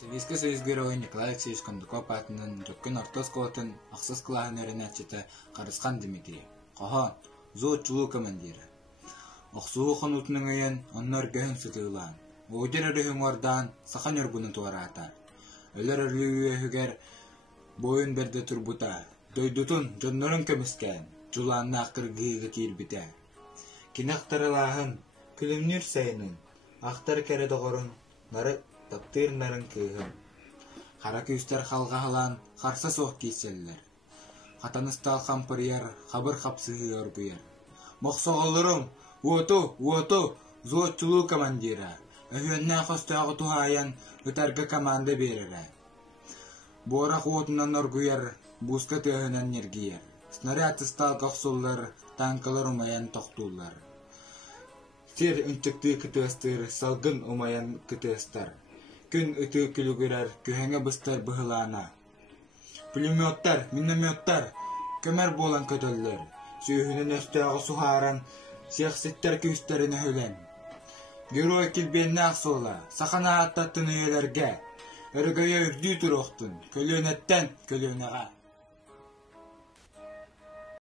Советский Союз геройы Николай Алексеевич Кондуков атынан Жөккін ортос колотын ақсыз қылағын өрін әтчеті Қарысқан Дмитрий. Қохон, зоотчулу командирі. Оқсуы қонутының өйен оннар гөйін сұтылан. Оғдер өрігін ордан сақан өргінің туара атар. Өлер өрліуі өйгер бойын берді турбута. Дойдутун жоннорын көміскен. Жуланна ақыр гыйғы тейірбіте. Кинақтарылағын күлімнер сайының. Ақтар кәрі доғырын нары таптырнарын кыйым. Қара күйістер қалға халан қарса соқ кейселлер. Қатаныстал қампырияр, қабыр қапсығы өрбүйер. Моқсоғылырым, уоту, зоотчулу командира. Өйенне қостағы тухайан үтәргі команда берері. Борақ уотынан өргүйер, бусқа түйінен нергейер. Снаряд стал қоқсулар, танкалар умаян тоқтулар. Сер үнчікті күтістер, салғын умаян күтістер. Күн үті күлігірер, күйәңе бұстар бұғылана. Пулеметтар, минометтар, көмір болан көтілдер. Сүйінін өстіғі сухаран, сияқсеттер күйістерін өйлен. Герой келбенне ақсола, сақана аттаттын өйлерге. Өргөйе үрді тұр оқтын, көлөнеттен көлөнеға.